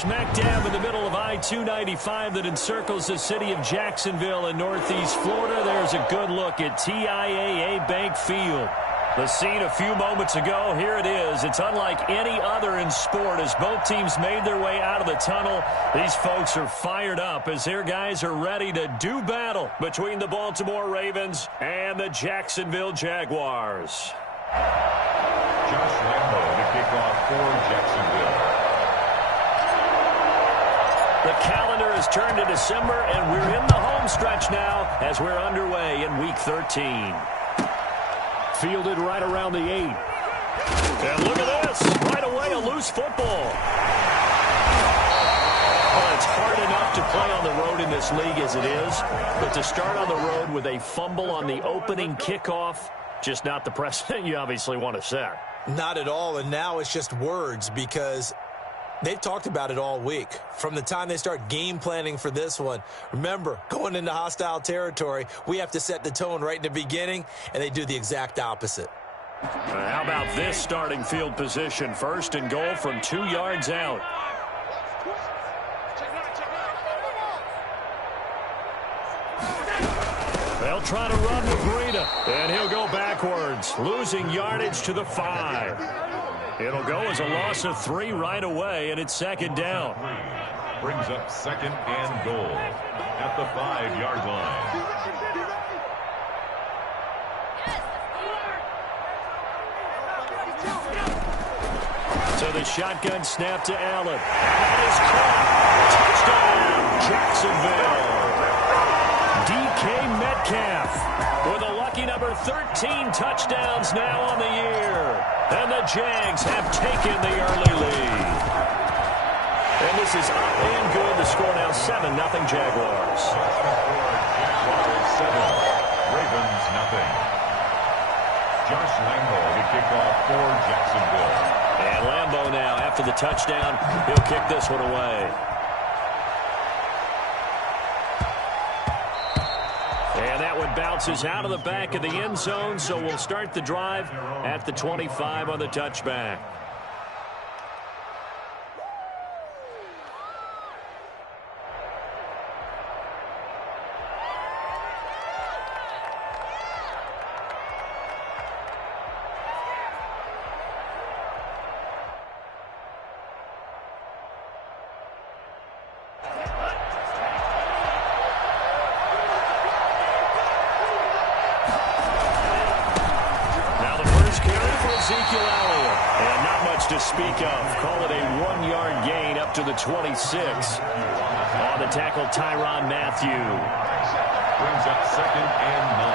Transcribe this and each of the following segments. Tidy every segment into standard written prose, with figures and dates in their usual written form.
Smack dab in the middle of I-295 that encircles the city of Jacksonville in northeast Florida. There's a good look at TIAA Bank Field. The scene a few moments ago, here it is. It's unlike any other in sport as both teams made their way out of the tunnel. These folks are fired up as their guys are ready to do battle between the Baltimore Ravens and the Jacksonville Jaguars. Josh Lambo to kick off for Jacksonville. The calendar has turned to December, and we're in the home stretch now as we're underway in Week 13. Fielded right around the 8. And look at this. Right away, a loose football. Well, it's hard enough to play on the road in this league as it is, but to start on the road with a fumble on the opening kickoff, just not the precedent you obviously want to set. Not at all, and now it's just words because they've talked about it all week. From the time they start game planning for this one, remember, going into hostile territory, we have to set the tone right in the beginning, and they do the exact opposite. How about this starting field position? First and goal from 2 yards out. They'll try to run with Breida, and he'll go backwards, losing yardage to the 5. It'll go as a loss of 3 right away, and it's second down. Brings up second and goal at the 5-yard line. So the shotgun snap to Allen. That is caught. Touchdown, Jacksonville. DK Metcalf with a lucky number 13 touchdowns now on the year. And the Jags have taken the early lead. And this is up and good. The score now 7-0 Jaguars. Jaguars 7, Ravens nothing. Josh Lambo to kick off for Jacksonville. And Lambo now, after the touchdown, he'll kick this one away. And that one bounces out of the back of the end zone, so we'll start the drive at the 25 on the touchback. Speak of. Call it a 1-yard gain up to the 26. On the tackle, Tyrann Mathieu. Brings up second and 9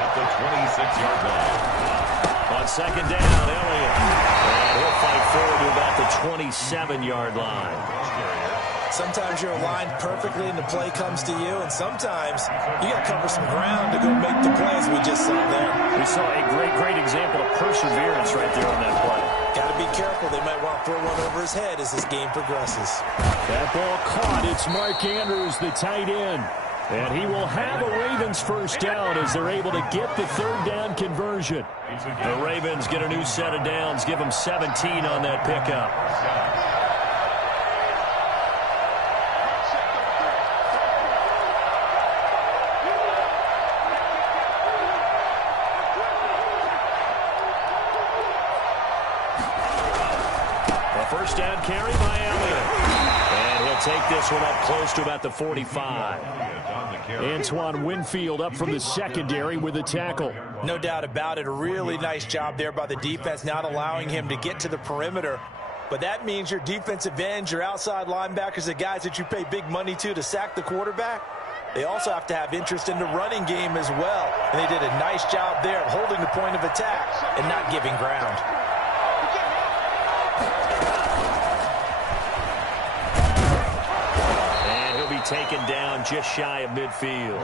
at the 26-yard line. On second down, Elliott. And he'll fight forward to about the 27-yard line. Sometimes you're aligned perfectly and the play comes to you, and sometimes you got to cover some ground to go make the plays we just saw there. We saw a great example of perseverance right there on that play. Got to be careful. They might want to throw one over his head as this game progresses. That ball caught. It's Mark Andrews, the tight end. And he will have a Ravens first down as they're able to get the third down conversion. The Ravens get a new set of downs, give them 17 on that pickup. First down carry by Elliott. And he'll take this one up close to about the 45. Antoine Winfield up from the secondary with a tackle. No doubt about it. A really nice job there by the defense, not allowing him to get to the perimeter. But that means your defensive ends, your outside linebackers, the guys that you pay big money to sack the quarterback, they also have to have interest in the running game as well. And they did a nice job there of holding the point of attack and not giving ground. Taken down just shy of midfield.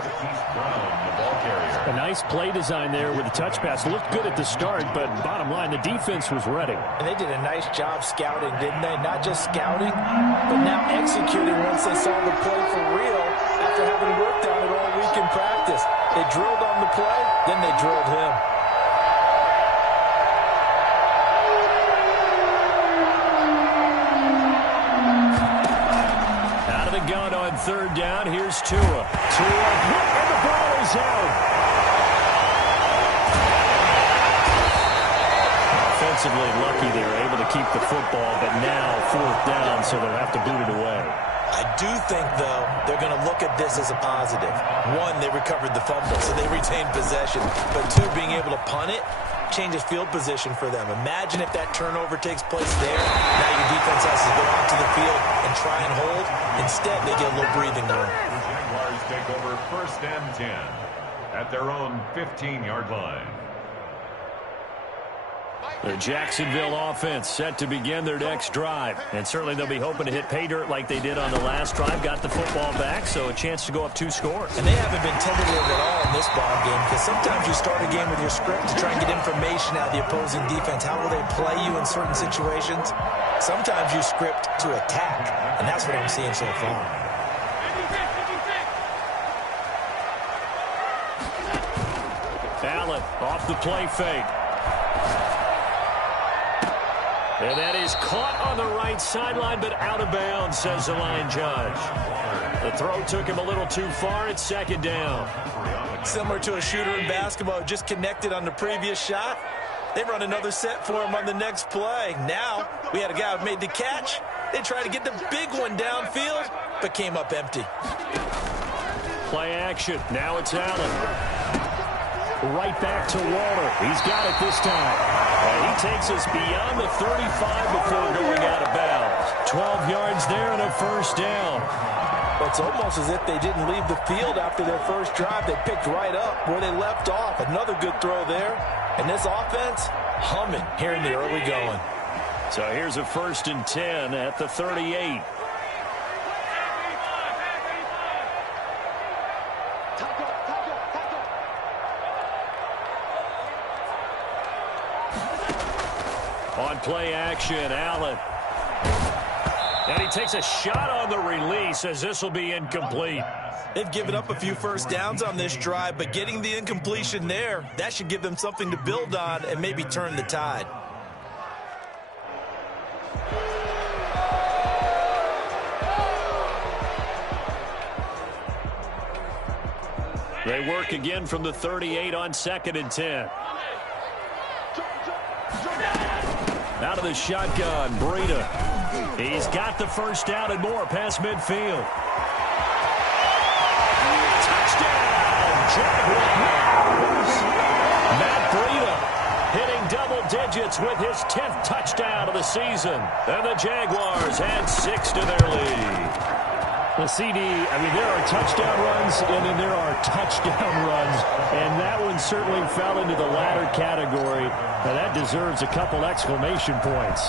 A nice play design there with the touch pass. Looked good at the start, but bottom line, the defense was ready. And they did a nice job scouting, didn't they? Not just scouting, but now executing once they saw the play for real after having worked on it all week in practice. They drilled on the play, then they drilled him. gun on third down. Here's Tua. And the ball is out. Offensively lucky they were able to keep the football, but now fourth down, so they'll have to boot it away. I do think, though, they're going to look at this as a positive. One, they recovered the fumble, so they retained possession. But two, being able to punt it changes field position for them. Imagine if that turnover takes place there. Now your defense has to go out to the field and try and hold. Instead, they get a little breathing room. The Jaguars take over 1st and 10 at their own 15-yard line. The Jacksonville offense set to begin their next drive. And certainly they'll be hoping to hit pay dirt like they did on the last drive. Got the football back, so a chance to go up 2 scores. And they haven't been tentative at all in this ball game, because sometimes you start a game with your script to try and get information out of the opposing defense. How will they play you in certain situations? Sometimes you script to attack, and that's what I'm seeing so far. Allen off the play fake. And that is caught on the right sideline, but out of bounds, says the line judge. The throw took him a little too far. It's 2nd down. Similar to a shooter in basketball, just connected on the previous shot. They run another set for him on the next play. Now, we had a guy who made the catch. They tried to get the big one downfield, but came up empty. Play action. Now it's Allen. Right back to Waller. He's got it this time. And he takes us beyond the 35 before going out of bounds. 12 yards there and a 1st down. It's almost as if they didn't leave the field after their first drive. They picked right up where they left off. Another good throw there. And this offense, humming here in the early going. So here's a 1st and 10 at the 38. On play action, Allen. And he takes a shot on the release as this will be incomplete. They've given up a few first downs on this drive, but getting the incompletion there, that should give them something to build on and maybe turn the tide. They work again from the 38 on 2nd and 10. Out of the shotgun, Breida. He's got the 1st down and more past midfield. Touchdown, Jaguars! Matt Breida hitting double digits with his 10th touchdown of the season. And the Jaguars add 6 to their lead. The CD, I mean, there are touchdown runs, and then there are touchdown runs, and that one certainly fell into the latter category. Now, that deserves a couple exclamation points.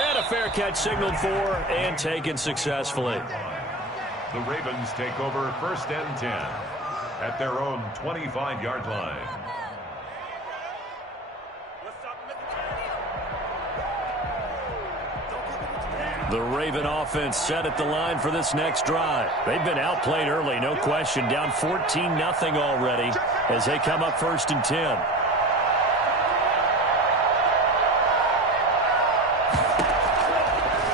And a fair catch signaled for and taken successfully. The Ravens take over 1st and 10 at their own 25-yard line. The Raven offense set at the line for this next drive. They've been outplayed early, no question. Down 14-0 already as they come up 1st and 10.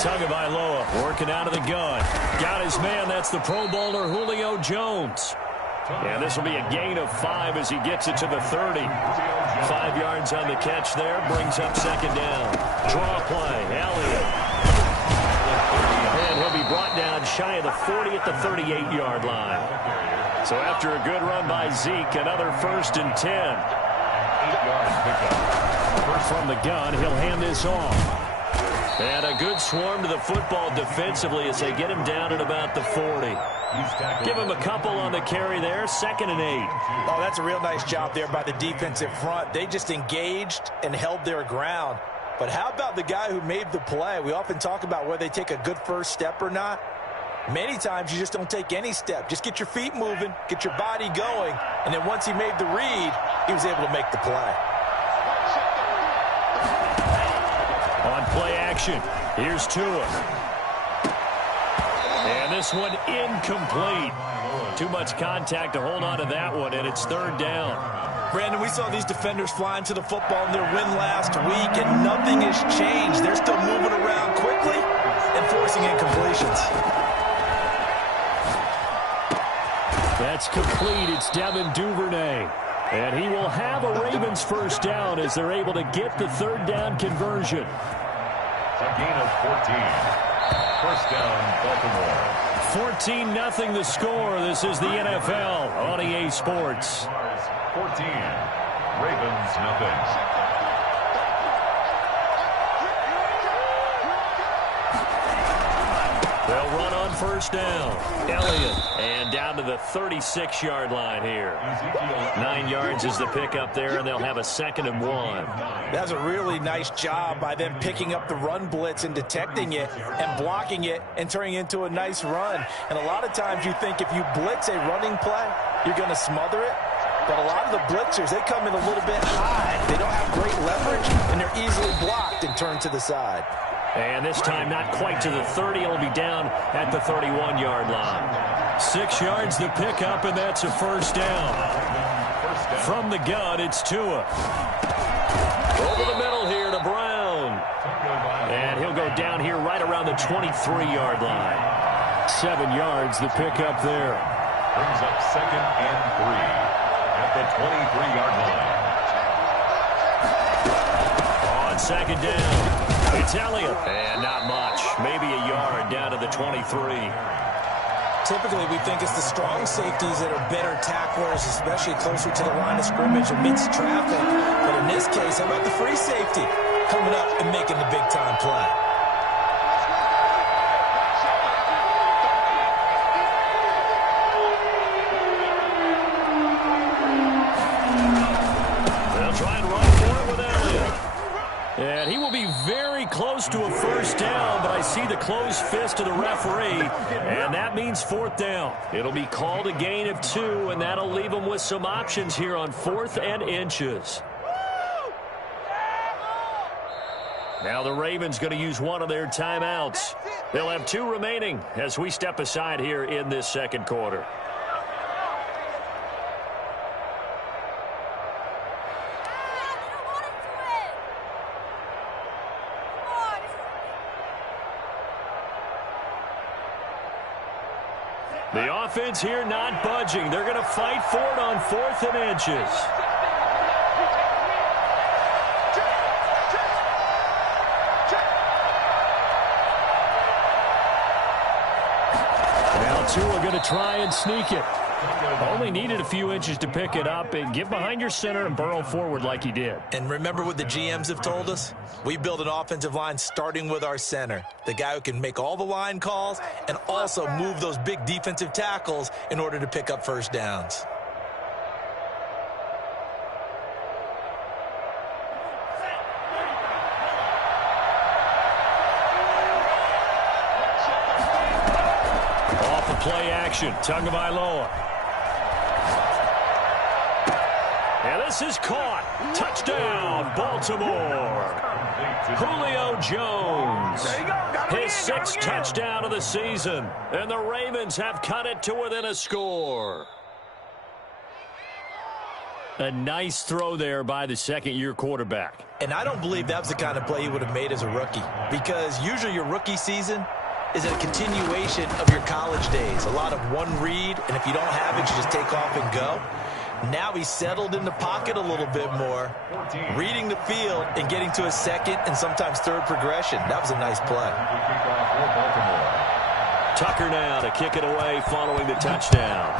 Tagovailoa working out of the gun. Got his man. That's the Pro Bowler Julio Jones. And this will be a gain of 5 as he gets it to the 30. 5 yards on the catch there. Brings up 2nd down. Draw play. Elliott. And he'll be brought down shy of the 40 at the 38-yard line. So after a good run by Zeke, another 1st and 10. 8-yard pickup. From the gun, he'll hand this off. And a good swarm to the football defensively as they get him down at about the 40. Give him a couple on the carry there. 2nd and 8. Oh, that's a real nice job there by the defensive front. They just engaged and held their ground. But how about the guy who made the play? We often talk about whether they take a good first step or not. Many times you just don't take any step. Just get your feet moving, get your body going, and then once he made the read, he was able to make the play. On play action, here's Tua. And this one incomplete. Too much contact to hold on to that one, and it's 3rd down. Brandon, we saw these defenders flying to the football in their win last week, and nothing has changed. They're still moving around complete. It's Devin Duvernay. And he will have a Ravens first down as they're able to get the third down conversion. A gain of 14. First down, Baltimore. 14-0 the score. This is the NFL on EA Sports. 14. Ravens, nothing. They'll run on first down. Elliott. And down to the 36-yard line here. 9 yards is the pickup there, and they'll have a 2nd and 1. That's a really nice job by them picking up the run blitz and detecting it and blocking it and turning it into a nice run. And a lot of times you think if you blitz a running play, you're going to smother it. But a lot of the blitzers, they come in a little bit high. They don't have great leverage, and they're easily blocked and turned to the side. And this time not quite to the 30. It'll be down at the 31-yard line. 6 yards the pickup, and that's a first down. From the gun, it's Tua. Over the middle here to Brown. And he'll go down here right around the 23-yard line. 7 yards the pickup there. Brings up 2nd and 3 at the 23-yard line. On 2nd down. It's Elliott. And not much. Maybe a yard down to the 23. Typically, we think it's the strong safeties that are better tacklers, especially closer to the line of scrimmage amidst traffic. But in this case, how about the free safety coming up and making the big-time play? They'll try and run for it with Elliott. And he will be very close to a first down, but I see the closed fist of the referee, and that means 4th down. It'll be called a gain of 2, and that'll leave them with some options here on 4th and inches. Now the Ravens going to use one of their timeouts. They'll have 2 remaining as we step aside here in this second quarter. The offense here not budging. They're going to fight for it on 4th and inches. Now Tua going to try and sneak it. Only needed a few inches to pick it up and get behind your center and burrow forward like he did. And remember what the GMs have told us? We build an offensive line starting with our center, the guy who can make all the line calls and also move those big defensive tackles in order to pick up first downs. Off the play action, Tagovailoa. And this is caught. Touchdown, Baltimore. Julio Jones. His 6th touchdown of the season. And the Ravens have cut it to within a score. A nice throw there by the second-year quarterback. And I don't believe that was the kind of play he would have made as a rookie, because usually your rookie season is a continuation of your college days. A lot of one read, and if you don't have it, you just take off and go. Now he's settled in the pocket a little bit more, reading the field and getting to a second and sometimes third progression. That was a nice play. Tucker now to kick it away following the touchdown.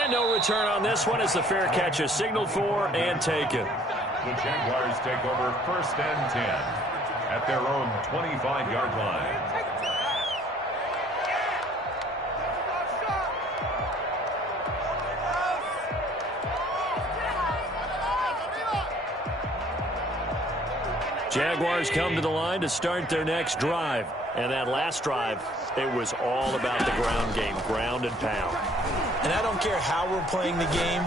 And no return on this one as the fair catch is signaled for and taken. The Jaguars take over 1st and 10 at their own 25-yard line. Jaguars come to the line to start their next drive. And that last drive, it was all about the ground game, ground and pound. And I don't care how we're playing the game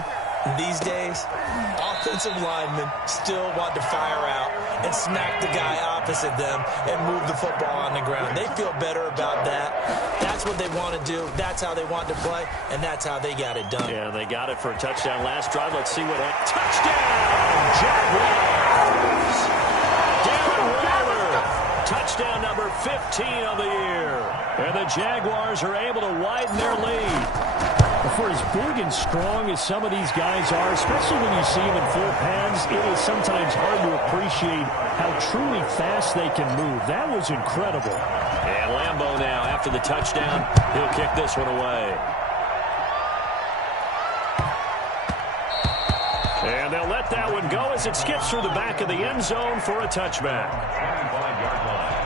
these days, offensive linemen still want to fire out and smack the guy opposite them and move the football on the ground. They feel better about that. That's what they want to do. That's how they want to play, and that's how they got it done. Yeah, they got it for a touchdown last drive. Let's see what happened. Touchdown, Jaguars! Darren Waller, touchdown number 15 14 on the year. And the Jaguars are able to widen their lead. For as big and strong as some of these guys are, especially when you see them in full pads, it is sometimes hard to appreciate how truly fast they can move. That was incredible. And Lambeau now, after the touchdown, he'll kick this one away. And they'll let that one go as it skips through the back of the end zone for a touchback. 25-yard line.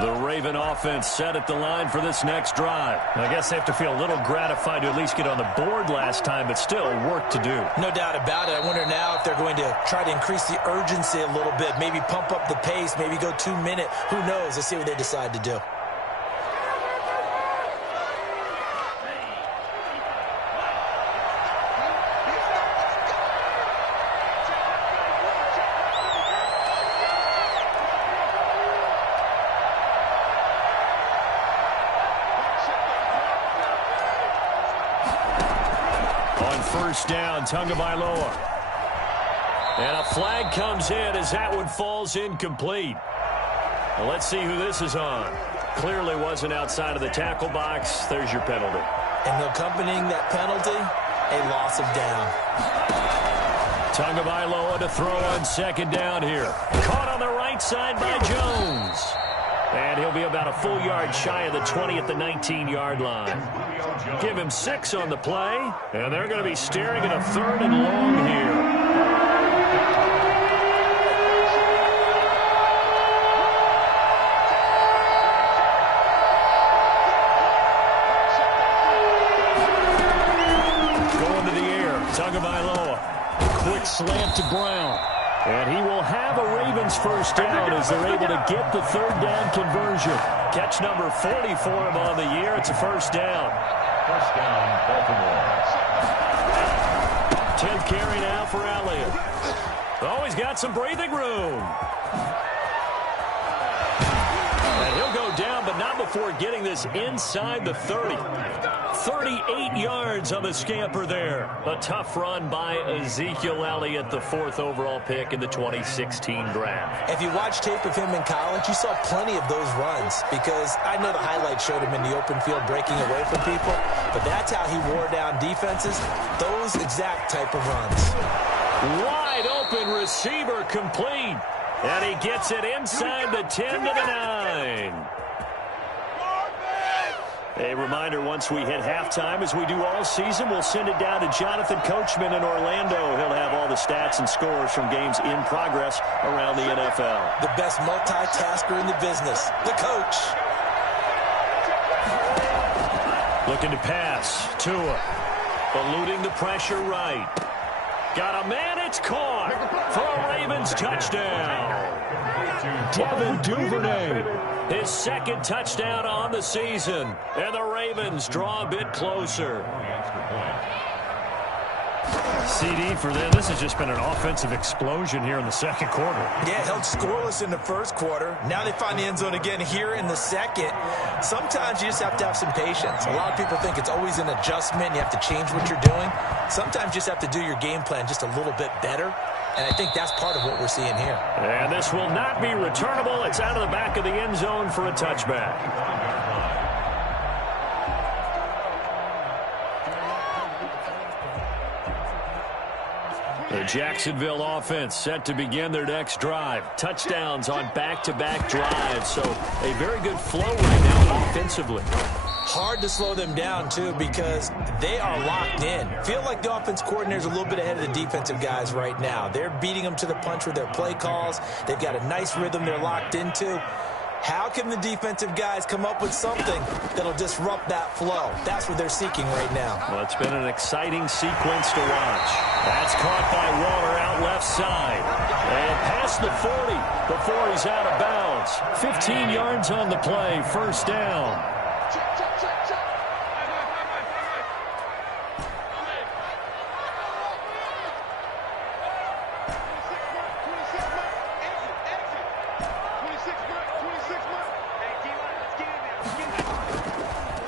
The Raven offense set at the line for this next drive. I guess they have to feel a little gratified to at least get on the board last time, but still work to do. No doubt about it. I wonder now if they're going to try to increase the urgency a little bit, maybe pump up the pace, maybe go 2 minute. Who knows? Let's see what they decide to do. First down, Tagovailoa. And a flag comes in as that one falls incomplete. Well, let's see who this is on. Clearly wasn't outside of the tackle box. There's your penalty. And accompanying that penalty, a loss of down. Tagovailoa to throw on second down here. Caught on the right side by Jones. And he'll be about a full yard shy of the 20 at the 19-yard line. Give him 6 on the play, and they're going to be staring at a 3rd and long here. Going to the air, Tagovailoa. Quick slant to Brown. And he will have a Ravens first down as they're able to get the 3rd down conversion. Catch number 40 for him on the year. It's a first down. First down, Baltimore. 10th carry now for Elliott. Oh, he's got some breathing room. And he'll go down, but not before getting this inside the 30. 38 yards on the scamper there. A tough run by Ezekiel Elliott, the 4th overall pick in the 2016 draft. If you watch tape of him in college, you saw plenty of those runs because I know the highlights showed him in the open field breaking away from people, but that's how he wore down defenses, those exact type of runs. Wide open receiver complete, and he gets it inside the 10 to the 9. A reminder, once we hit halftime, as we do all season, we'll send it down to Jonathan Coachman in Orlando. He'll have all the stats and scores from games in progress around the NFL. The best multitasker in the business, the coach. Looking to pass. Tua. Eluding the pressure right. Got a man, it's caught for a Ravens touchdown. Devin Duvernay. His 2nd touchdown on the season. And the Ravens draw a bit closer. CD for them. This has just been an offensive explosion here in the 2nd quarter. Yeah, held scoreless in the 1st quarter. Now they find the end zone again here in the 2nd. Sometimes you just have to have some patience. A lot of people think it's always an adjustment. You have to change what you're doing. Sometimes you just have to do your game plan just a little bit better. And I think that's part of what we're seeing here. And this will not be returnable. It's out of the back of the end zone for a touchback. The Jacksonville offense set to begin their next drive. Touchdowns on back-to-back drives. So a very good flow right now offensively. Hard to slow them down, too, because they are locked in. Feel like the offense coordinator's a little bit ahead of the defensive guys right now. They're beating them to the punch with their play calls. They've got a nice rhythm they're locked into. How can the defensive guys come up with something that'll disrupt that flow? That's what they're seeking right now. Well, it's been an exciting sequence to watch. That's caught by Waller out left side. And past the 40 before he's out of bounds. 15 yards on the play, first down.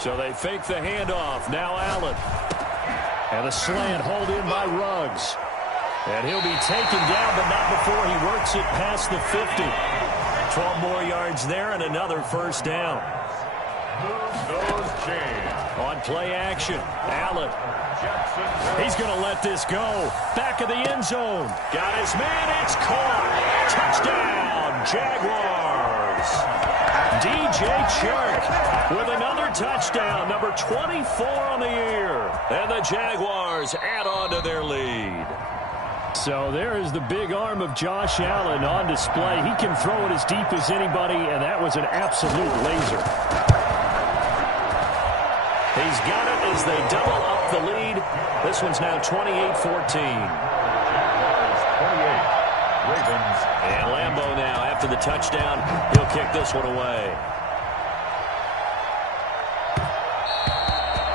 So they fake the handoff. Now Allen. And a slant hauled in by Ruggs. And he'll be taken down, but not before he works it past the 50. 12 more yards there and another first down. On play action, Allen. He's going to let this go. Back of the end zone. Got his man. It's caught. Touchdown, Jaguars. DJ Chark with another touchdown, number 24 on the year. And the Jaguars add on to their lead. So there is the big arm of Josh Allen on display. He can throw it as deep as anybody, and that was an absolute laser. He's got it as they double up the lead. This one's now 28-14. Ravens. And Lambeau now, after the touchdown, he'll kick this one away.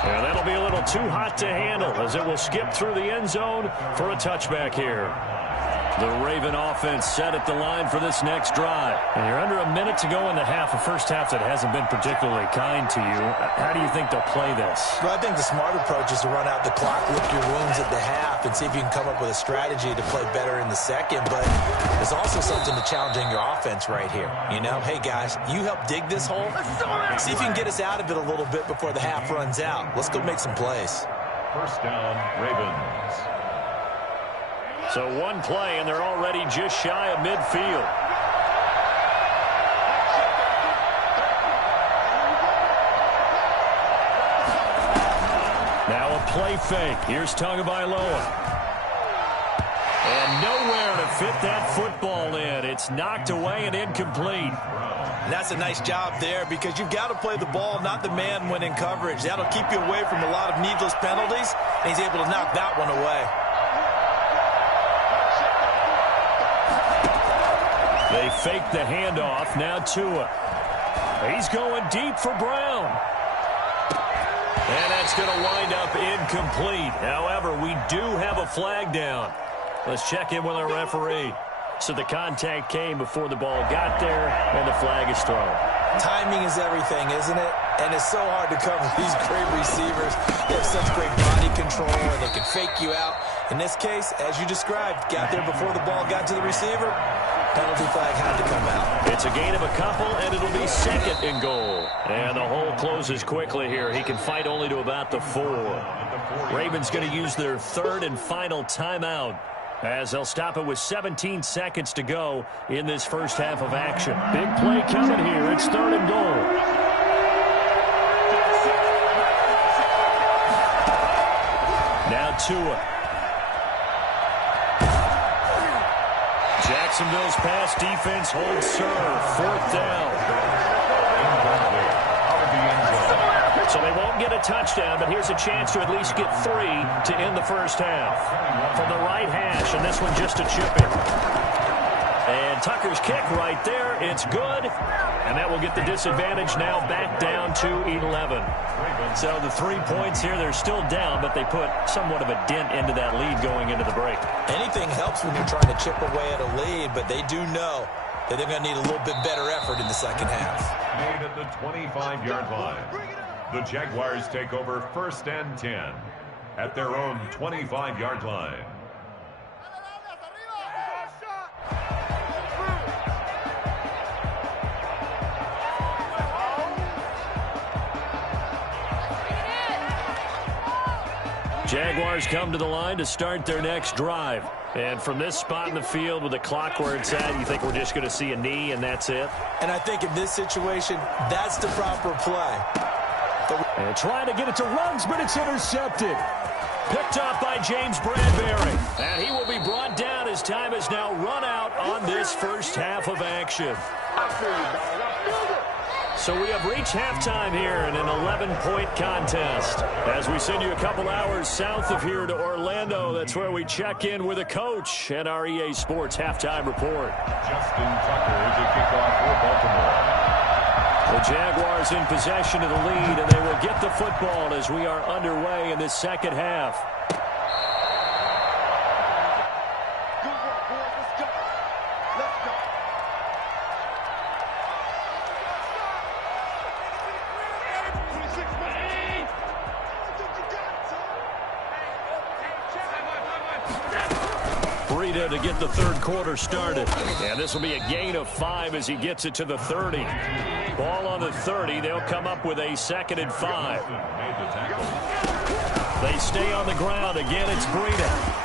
And that'll be a little too hot to handle as it will skip through the end zone for a touchback here. The Raven offense set at the line for this next drive. And you're under a minute to go in the half, a first half that hasn't been particularly kind to you. How do you think they'll play this? Well, I think the smart approach is to run out the clock, lick your wounds at the half, and see if you can come up with a strategy to play better in the second. But there's also something to challenging your offense right here. You know, hey, guys, you help dig this hole. See if you can get us out of it a little bit before the half runs out. Let's go make some plays. First down, Ravens. So one play, and they're already just shy of midfield. Now a play fake. Here's Tagovailoa. And nowhere to fit that football in. It's knocked away and incomplete. And that's a nice job there because you've got to play the ball, not the man when in coverage. That'll keep you away from a lot of needless penalties, and he's able to knock that one away. They fake the handoff. Now Tua. He's going deep for Brown. And that's going to wind up incomplete. However, we do have a flag down. Let's check in with our referee. So the contact came before the ball got there, and the flag is thrown. Timing is everything, isn't it? And it's so hard to cover these great receivers. They have such great body control, and they can fake you out. In this case, as you described, got there before the ball got to the receiver. Penalty flag had to come out. It's a gain of a couple, and it'll be second and goal. And the hole closes quickly here. He can fight only to about the 4. Ravens going to use their third and final timeout as they'll stop it with 17 seconds to go in this first half of action. Big play coming here. It's third and goal. Now Tua. Jacksonville's pass defense holds serve. Fourth down. So they won't get a touchdown, but here's a chance to at least get 3 to end the first half. From the right hash, and this one just a chip in. And Tucker's kick right there. It's good. And that will get the disadvantage now back down to 11. So the 3 points here, they're still down, but they put somewhat of a dent into that lead going into the break. Anything helps when you're trying to chip away at a lead, but they do know that they're going to need a little bit better effort in the second half. Made at the 25-yard line. The Jaguars take over first and 10 at their own 25-yard line. Jaguars come to the line to start their next drive. And from this spot in the field with the clock where it's at, you think we're just going to see a knee and that's it? And I think in this situation, that's the proper play. And trying to get it to Ruggs, but it's intercepted. Picked up by James Bradbury. And he will be brought down as time has now run out on this first half of action. So we have reached halftime here in an 11-point contest. As we send you a couple hours south of here to Orlando, that's where we check in with a coach at our EA Sports Halftime Report. Justin Tucker to kick off for Baltimore. The Jaguars in possession of the lead, and they will get the football as we are underway in this second half. Breida to get the third quarter started. And this will be a gain of 5 as he gets it to the 30. Ball on the 30. They'll come up with a 2nd and 5. They stay on the ground. Again, it's Breida.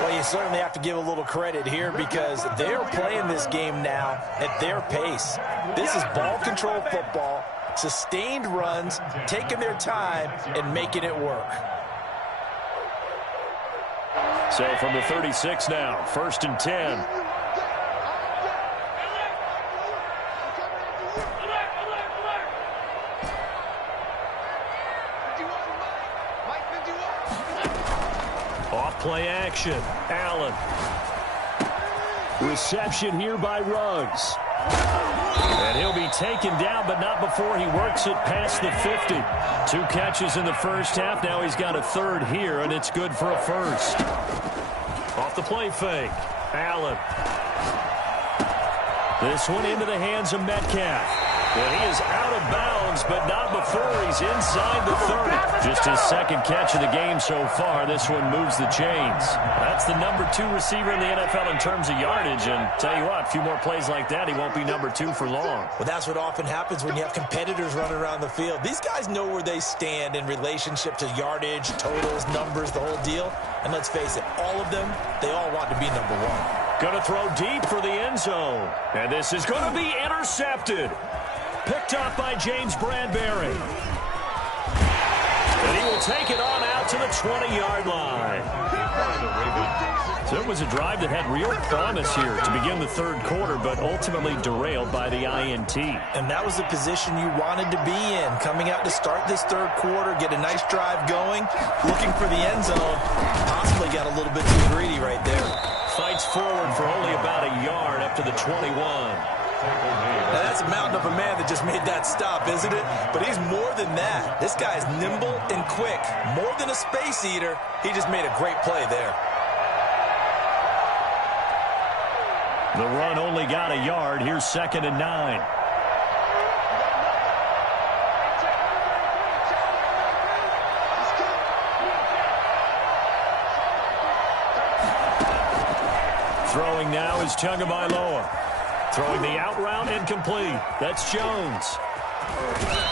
Well, you certainly have to give a little credit here because they're playing this game now at their pace. This is ball control football, sustained runs, taking their time, and making it work. So from the 36 now, 1st and 10. Off play action. Allen. Reception here by Ruggs. And he'll be taken down, but not before he works it past the 50. 2 catches in the first half. Now he's got a 3rd here, and it's good for a 1st. Off the play fake. Allen. This one into the hands of Metcalf. And he is out of bounds, but not before he's inside the 30. Just his 2nd catch of the game so far. This one moves the chains. That's the number 2 receiver in the NFL in terms of yardage. And tell you what, a few more plays like that, he won't be number 2 for long. Well, that's what often happens when you have competitors running around the field. These guys know where they stand in relationship to yardage, totals, numbers, the whole deal. And let's face it, all of them, they all want to be number 1. Going to throw deep for the end zone. And this is going to be intercepted. Picked up by James Bradbury. And he will take it on out to the 20-yard line. So it was a drive that had real promise here to begin the 3rd quarter, but ultimately derailed by the INT. And that was the position you wanted to be in, coming out to start this 3rd quarter, get a nice drive going, looking for the end zone. Possibly got a little bit too greedy right there. Fights forward for only about a yard up to the 21. Now that's a mountain of a man that just made that stop, isn't it? But he's more than that. This guy is nimble and quick. More than a space eater, he just made a great play there. The run only got a yard. Here's 2nd and 9. Throwing now is Tagovailoa. Throwing the out route incomplete. That's Jones.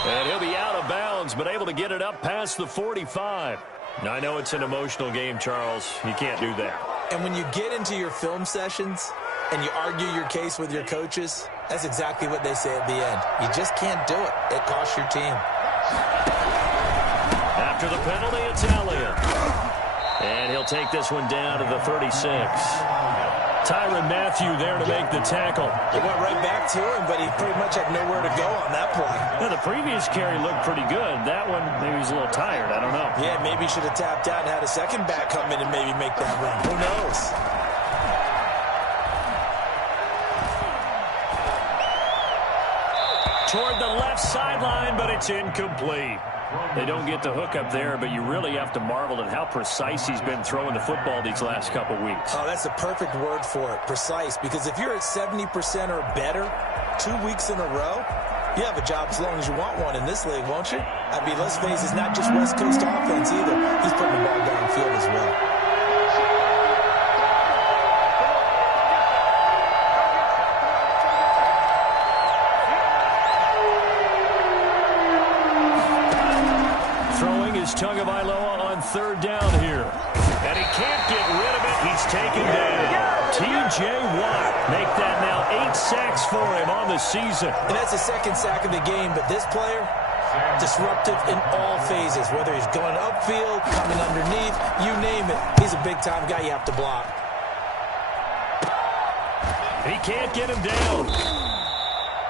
And he'll be out of bounds, but able to get it up past the 45. Now, I know it's an emotional game, Charles. You can't do that. And when you get into your film sessions and you argue your case with your coaches, that's exactly what they say at the end. You just can't do it. It costs your team. After the penalty, it's Elliott. And he'll take this one down to the 36. Tyrann Mathieu there to make the tackle. It went right back to him, but he pretty much had nowhere to go on that play. Now, the previous carry looked pretty good. That one, maybe he's a little tired. I don't know. Yeah, maybe he should have tapped out and had a second back come in and maybe make that run. Who knows? Toward the left sideline, but it's incomplete. They don't get the hook up there, but you really have to marvel at how precise he's been throwing the football these last couple weeks. Oh, that's the perfect word for it, precise, because if you're at 70% or better 2 weeks in a row, you have a job as long as you want one in this league, won't you? I mean, let's face it, it's not just West Coast offense either. He's putting the ball downfield as well. Tagovailoa on 3rd down here. And he can't get rid of it. He's taken down. T.J. Watt make that now 8 sacks for him on the season. And that's the 2nd sack of the game, but this player, disruptive in all phases, whether he's going upfield, coming underneath, you name it. He's a big-time guy you have to block. He can't get him down.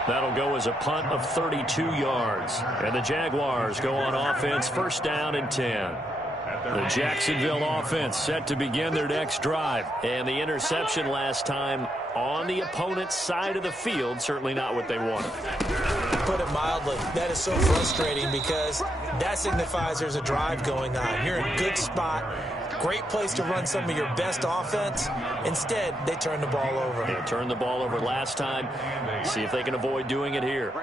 That'll go as a punt of 32 yards. And the Jaguars go on offense, 1st down and 10. The Jacksonville offense set to begin their next drive. And the interception last time on the opponent's side of the field, certainly not what they wanted. Put it mildly, that is so frustrating because that signifies there's a drive going on. You're in a good spot. Great place to run some of your best offense. Instead, they turn the ball over. They turned the ball over last time. See if they can avoid doing it here.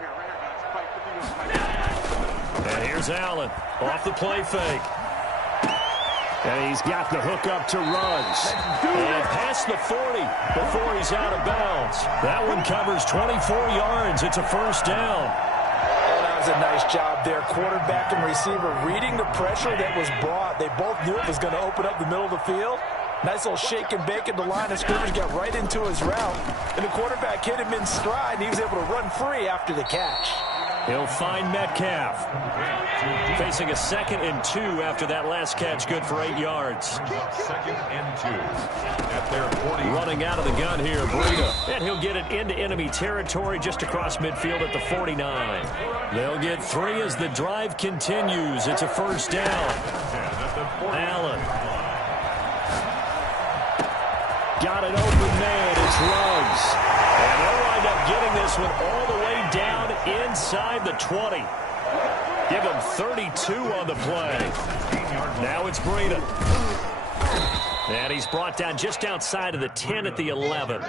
And here's Allen off the play fake. And he's got the hook up to Ruggs. And past the 40 before he's out of bounds. That one covers 24 yards. It's a first down. That was a nice job there. Quarterback and receiver reading the pressure that was brought. They both knew it was going to open up the middle of the field. Nice little shake and bake at the line of scrimmage, got right into his route. And the quarterback hit him in stride, and he was able to run free after the catch. He'll find Metcalf. Facing a 2nd and 2 after that last catch, good for 8 yards. 2nd and 2 at their 40. Running out of the gun here, Breida. And he'll get it into enemy territory just across midfield at the 49. They'll get 3 as the drive continues. It's a first down. Allen. Got an open man. It's Ruggs. And they'll wind up getting this one all the way down inside the 20. Give him 32 on the play. Now it's Breida. And he's brought down just outside of the 10 at the 11.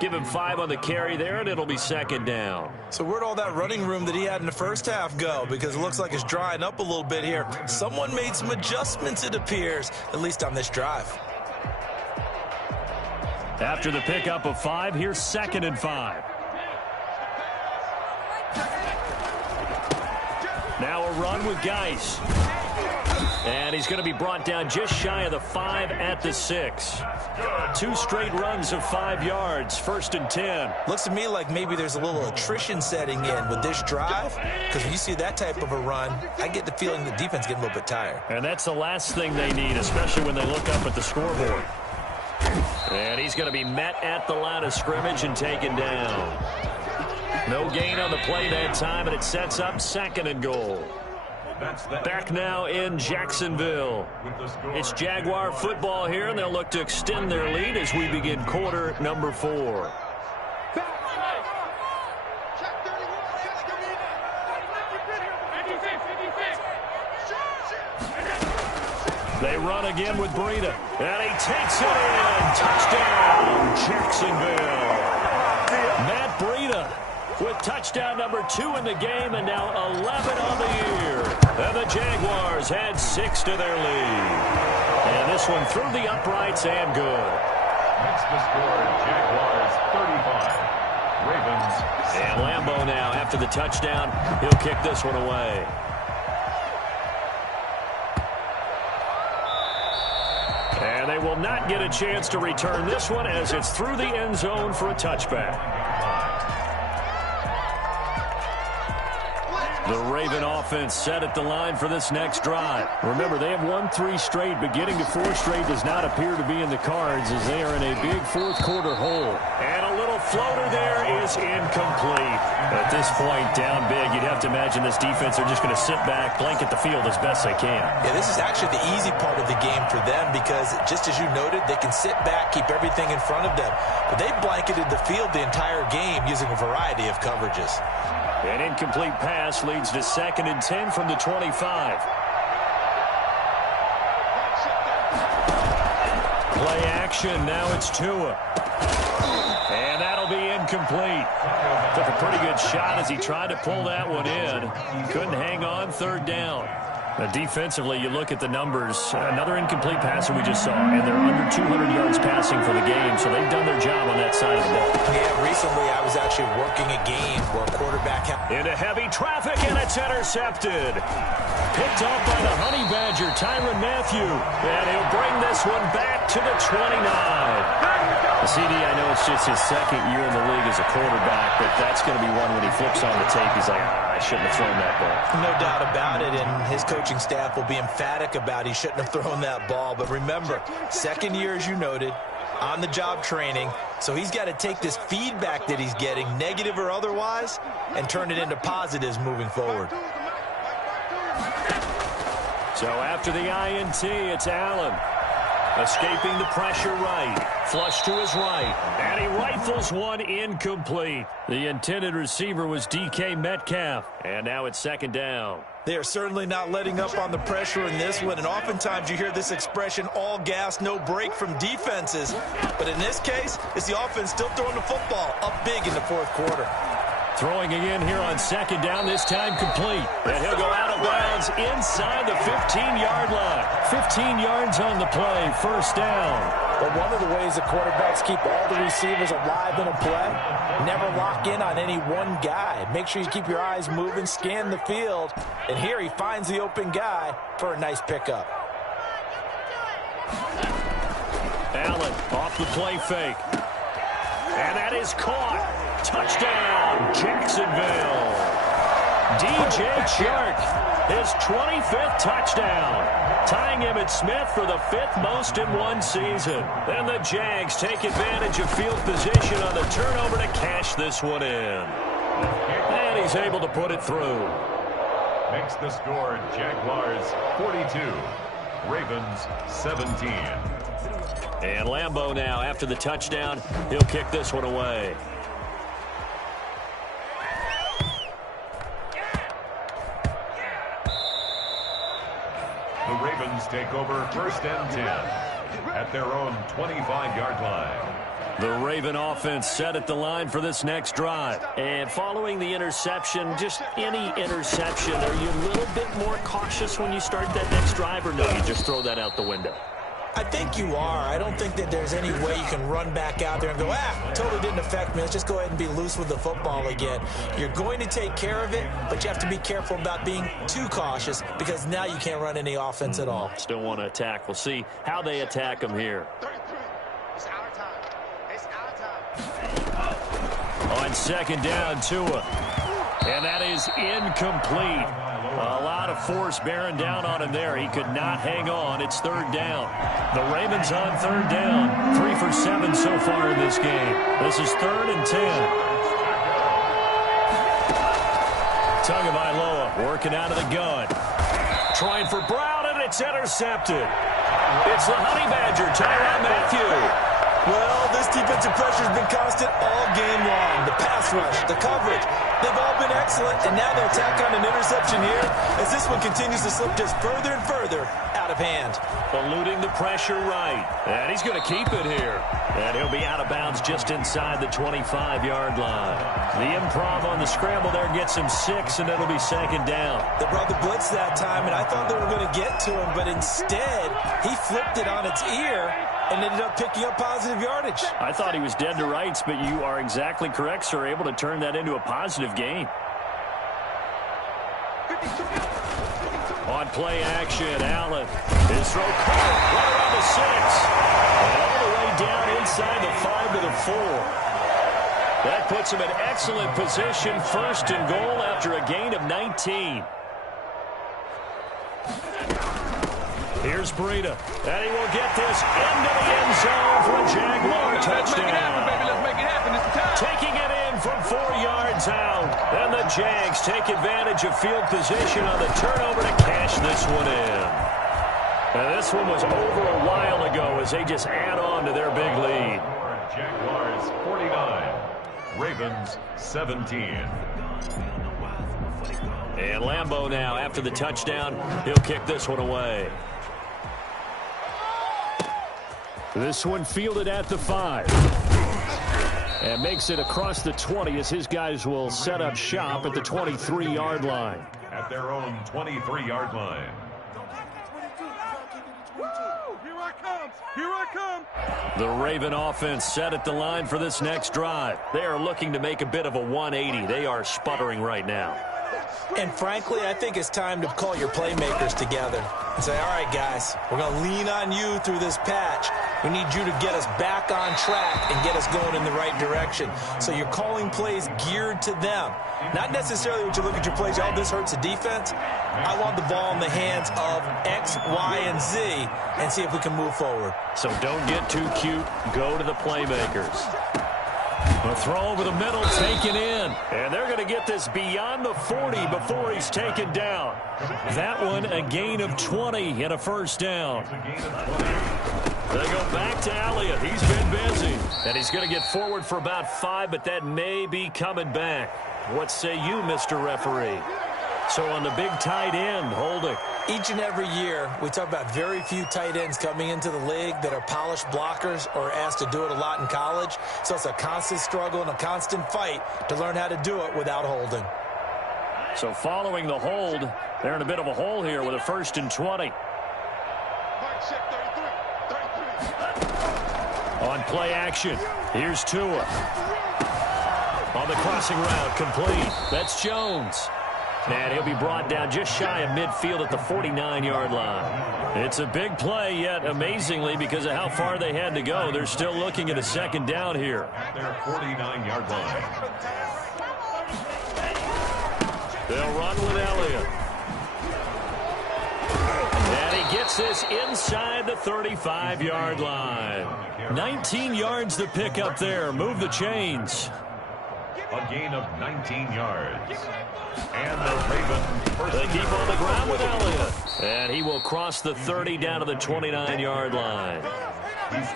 Give him 5 on the carry there, and it'll be 2nd down. So where'd all that running room that he had in the first half go? Because it looks like it's drying up a little bit here. Someone made some adjustments, it appears, at least on this drive. After the pickup of 5, here's 2nd and 5. Now a run with Geis. And he's going to be brought down just shy of the 5 at the 6. 2 straight runs of 5 yards, 1st and 10. Looks to me like maybe there's a little attrition setting in with this drive. Because when you see that type of a run, I get the feeling the defense getting a little bit tired. And that's the last thing they need, especially when they look up at the scoreboard. And he's going to be met at the line of scrimmage and taken down. No gain on the play that time, and it sets up 2nd and goal. Back now in Jacksonville. It's Jaguar football here, and they'll look to extend their lead as we begin quarter number 4. They run again with Breida. And he takes it in. Touchdown, Jacksonville. Matt Breida with touchdown number 2 in the game, and now 11 on the year. And the Jaguars had 6 to their lead. And this one through the uprights and good. Next to score, Jaguars 35. Ravens. And Lambeau now, after the touchdown, he'll kick this one away. And they will not get a chance to return this one as it's through the end zone for a touchback. The Raven offense set at the line for this next drive. Remember, they have won 3 straight, but getting to 4 straight does not appear to be in the cards as they are in a big 4th quarter hole. And a little floater there is incomplete. At this point, down big, you'd have to imagine this defense are just going to sit back, blanket the field as best they can. Yeah, this is actually the easy part of the game for them because, just as you noted, they can sit back, keep everything in front of them. But they blanketed the field the entire game using a variety of coverages. An incomplete pass leads to 2nd and 10 from the 25. Play action. Now it's Tua. And that'll be incomplete. Took a pretty good shot as he tried to pull that one in. Couldn't hang on, 3rd down. Now, defensively, you look at the numbers. Another incomplete pass that we just saw, and they're under 200 yards passing for the game, so they've done their job on that side of the ball. Yeah, recently I was actually working a game where a quarterback into heavy traffic, and it's intercepted. Picked off by the Honey Badger, Tyrann Mathieu, and he'll bring this one back to the 29. CD, I know it's just his 2nd year in the league as a quarterback, but that's going to be one when he flips on the tape, he's like, I shouldn't have thrown that ball. No doubt about it, and his coaching staff will be emphatic about he shouldn't have thrown that ball. But remember, 2nd year, as you noted, on-the-job training, so he's got to take this feedback that he's getting, negative or otherwise, and turn it into positives moving forward. So after the INT, it's Allen. Escaping the pressure right. Flush to his right. And he rifles one incomplete. The intended receiver was DK Metcalf. And now it's 2nd down. They are certainly not letting up on the pressure in this one. And oftentimes you hear this expression, all gas, no break from defenses. But in this case, it's the offense still throwing the football up big in the 4th quarter. Throwing again here on second down, this time complete. And he'll go out of bounds inside the 15-yard line. 15 yards on the play, first down. But one of the ways the quarterbacks keep all the receivers alive in a play, never lock in on any one guy. Make sure you keep your eyes moving, scan the field. And here he finds the open guy for a nice pickup. Allen off the play fake. And that is caught. Touchdown, Jacksonville. DJ Chark, his 25th touchdown, tying Emmitt Smith for the 5th most in one season. Then the Jags take advantage of field position on the turnover to cash this one in. And he's able to put it through. Makes the score Jaguars 42, Ravens 17. And Lambeau now, after the touchdown, he'll kick this one away. The Ravens take over first and 10 at their own 25-yard line. The Raven offense set at the line for this next drive. And following the interception, just any interception, are you a little bit more cautious when you start that next drive, or no, you just throw that out the window? I think you are. I don't think that there's any way you can run back out there and go, totally didn't affect me. Let's just go ahead and be loose with the football again. You're going to take care of it, but you have to be careful about being too cautious because now you can't run any offense at all. Still want to attack. We'll see how they attack him here. It's our time. It's our time. On second down, Tua. And that is incomplete. A lot of force bearing down on him there. He could not hang on. It's third down. The Ravens on third down. 3 for 7 so far in this game. This is 3rd and 10. Tagovailoa working out of the gun. Trying for Brown, and it's intercepted. It's the Honey Badger, Tyrann Mathieu. Well, this defensive pressure has been constant all game long. The pass rush, the coverage, they've all been excellent, and now they'll tack on an interception here as this one continues to slip just further and further out of hand. Eluding the pressure right, and he's going to keep it here. And he'll be out of bounds just inside the 25-yard line. The improv on the scramble there gets him 6, and it'll be second down. They brought the blitz that time, and I thought they were going to get to him, but instead he flipped it on its ear and ended up picking up positive yardage. I thought he was dead to rights, but you are exactly correct, sir. Able to turn that into a positive gain. On play action, Allen. His throw caught right around the 6. And all the way down inside the 5 to the 4. That puts him in excellent position, 1st and goal after a gain of 19. Here's Breida, and he will get this into the end zone for a Jaguar touchdown. Let's make it happen. It's the time. Taking it in from 4 yards out. And the Jags take advantage of field position on the turnover to cash this one in. And this one was over a while ago as they just add on to their big lead. Jaguars 49, Ravens 17. And Lambeau now, after the touchdown, he'll kick this one away. This one fielded at the 5. And makes it across the 20 as his guys will set up shop at the 23-yard line. At their own 23-yard line. Here I come. Here I come. The Raven offense set at the line for this next drive. They are looking to make a bit of a 180. They are sputtering right now. And frankly, I think it's time to call your playmakers together and say, all right, guys, we're going to lean on you through this patch. We need you to get us back on track and get us going in the right direction. So you're calling plays geared to them. Not necessarily when you look at your plays, oh, this hurts the defense. I want the ball in the hands of X, Y, and Z and see if we can move forward. So don't get too cute. Go to the playmakers. A throw over the middle, taken in. And they're going to get this beyond the 40 before he's taken down. That one, a gain of 20 and a first down. They go back to Elliott. He's been busy. And he's going to get forward for about 5, but that may be coming back. What say you, Mr. Referee? So on the big tight end, holding. Each and every year, we talk about very few tight ends coming into the league that are polished blockers or asked to do it a lot in college. So it's a constant struggle and a constant fight to learn how to do it without holding. So following the hold, they're in a bit of a hole here with a 1st and 20. On play action, here's Tua. On the crossing route, complete. That's Jones. And he'll be brought down just shy of midfield at the 49-yard line. It's a big play, yet amazingly, because of how far they had to go, they're still looking at a 2nd down here. At their 49-yard line. They'll run with Elliott. And he gets this inside the 35-yard line. 19 yards to pick up there. Move the chains. A gain of 19 yards. And the Ravens. They keep on the ground with Elliott. And he will cross the 30 down to the 29-yard line.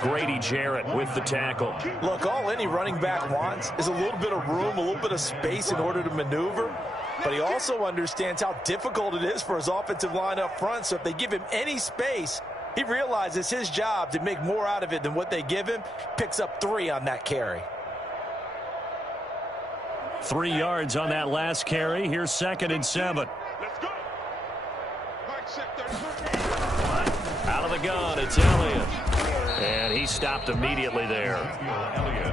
Grady Jarrett with the tackle. Look, all any running back wants is a little bit of room, a little bit of space in order to maneuver. But he also understands how difficult it is for his offensive line up front. So if they give him any space, he realizes his job to make more out of it than what they give him. Picks up 3 on that carry. 3 yards on that last carry. Here's 2nd and 7. Let's go. Out of the gun, it's Elliott. And he stopped immediately there.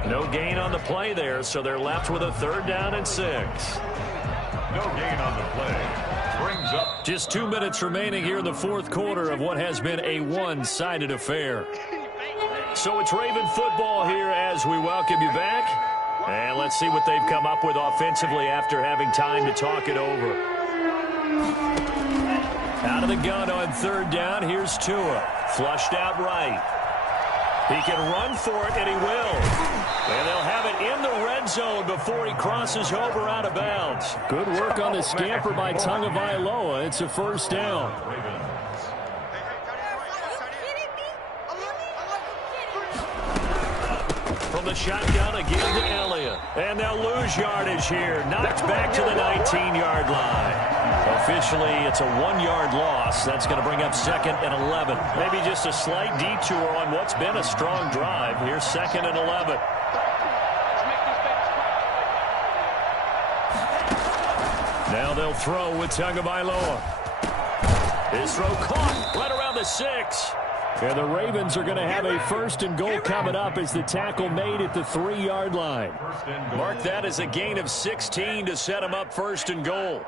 No gain on the play there, so they're left with a 3rd down and 6. No gain on the play. Brings up. Just 2 minutes remaining here in the 4th quarter of what has been a one-sided affair. So it's Raven football here as we welcome you back. And let's see what they've come up with offensively after having time to talk it over. Out of the gun on 3rd down. Here's Tua. Flushed out right. He can run for it, and he will. And they'll have it in the red zone before he crosses over out of bounds. Good work on the scamper by Tagovailoa. It's a 1st down. From the shotgun again to Elliott. And they'll lose yardage here. Knocked back to the 19-yard line. Officially, it's a 1-yard loss. That's going to bring up 2nd and 11. Maybe just a slight detour on what's been a strong drive. Here's 2nd and 11. Now they'll throw with Tagovailoa. His throw caught right around the 6. And the Ravens are going to have a 1st and goal coming up as the tackle made at the 3-yard line. Mark that as a gain of 16 to set him up 1st and goal.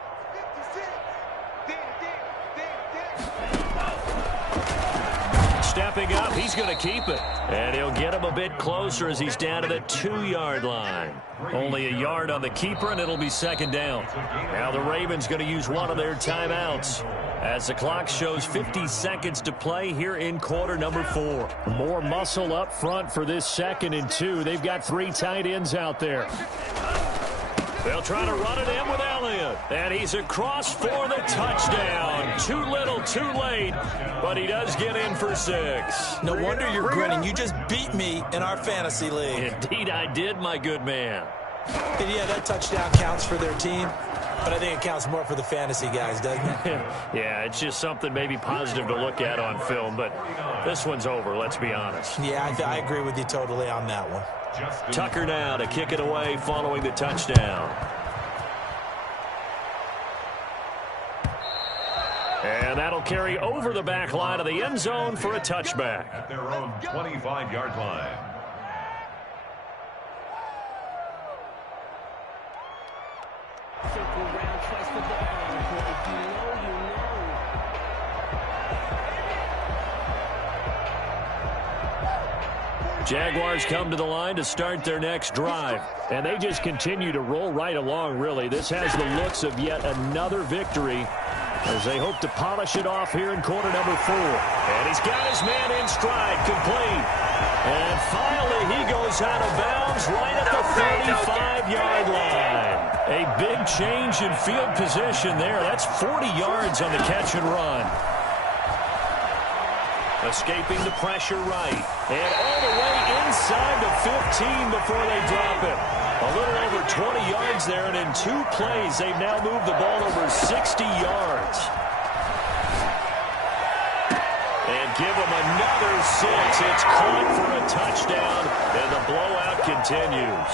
Stepping up, he's going to keep it. And he'll get him a bit closer as he's down to the 2-yard line. Only a yard on the keeper, and it'll be 2nd down. Now the Ravens going to use one of their timeouts as the clock shows 50 seconds to play here in quarter number 4. More muscle up front for this 2nd and 2. They've got 3 tight ends out there. They'll try to run it in with Elliott. And he's across for the touchdown. Too little, too late. But he does get in for 6. No wonder you're grinning. You just beat me in our fantasy league. Indeed I did, my good man. And yeah, that touchdown counts for their team. But I think it counts more for the fantasy guys, doesn't it? Yeah, it's just something maybe positive to look at on film. But this one's over, let's be honest. Yeah, I agree with you totally on that one. Tucker now to kick it away following the touchdown. And that'll carry over the back line of the end zone for a touchback. At their own 25-yard line. Jaguars come to the line to start their next drive. And they just continue to roll right along, really. This has the looks of yet another victory as they hope to polish it off here in quarter number 4. And he's got his man in stride, complete. And finally, he goes out of bounds right at the 35-yard line. A big change in field position there. That's 40 yards on the catch and run. Escaping the pressure right. And all the way inside the 15 before they drop it. A little over 20 yards there, and in 2 plays, they've now moved the ball over 60 yards. And give them another 6. It's caught for a touchdown, and the blowout continues.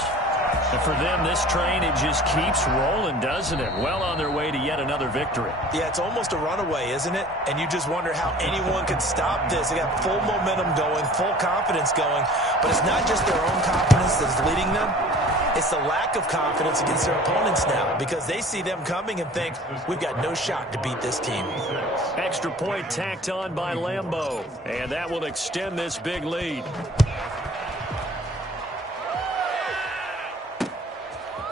And for them, this train, it just keeps rolling, doesn't it? Well on their way to yet another victory. Yeah, it's almost a runaway, isn't it? And you just wonder how anyone could stop this. They got full momentum going, full confidence going. But it's not just their own confidence that's leading them. It's the lack of confidence against their opponents now, because they see them coming and think, we've got no shot to beat this team. Extra point tacked on by Lambeau, and that will extend this big lead.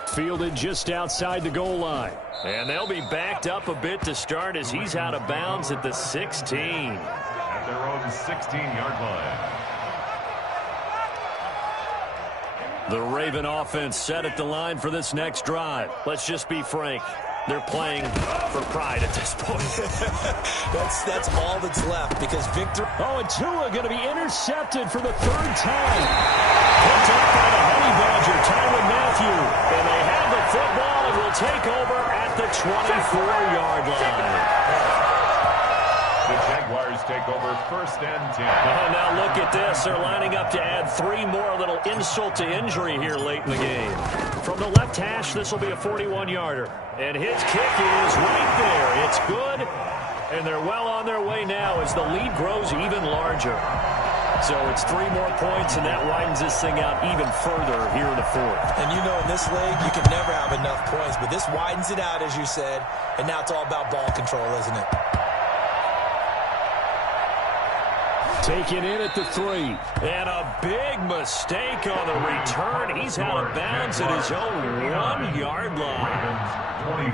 Fielded just outside the goal line. And they'll be backed up a bit to start as he's out of bounds at the 16. At their own 16-yard line. The Raven offense set at the line for this next drive. Let's just be frank. They're playing for pride at this point. That's all that's left, because victory. Oh, and Tua going to be intercepted for the 3rd time. Picked up by the Honey Badger, Tyrann Mathieu. And they have the football and will take over at the 24-yard line. The Jaguars take over 1st and 10. Oh, now look at this. They're lining up to add 3 more, a little insult to injury here late in the game. From the left hash, this will be a 41-yarder. And his kick is right there. It's good. And they're well on their way now as the lead grows even larger. So it's 3 more points, and that widens this thing out even further here in the 4th. And you know, in this league, you can never have enough points. But this widens it out, as you said. And now it's all about ball control, isn't it? Taken in at the 3. And a big mistake on the return. He's out of bounds at his own 1-yard line.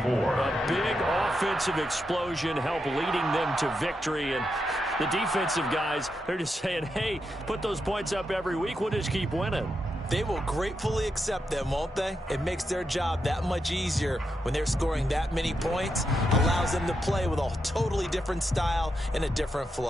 24. A big offensive explosion helped leading them to victory. And the defensive guys, they're just saying, hey, put those points up every week. We'll just keep winning. They will gratefully accept them, won't they? It makes their job that much easier when they're scoring that many points. Allows them to play with a totally different style and a different flow.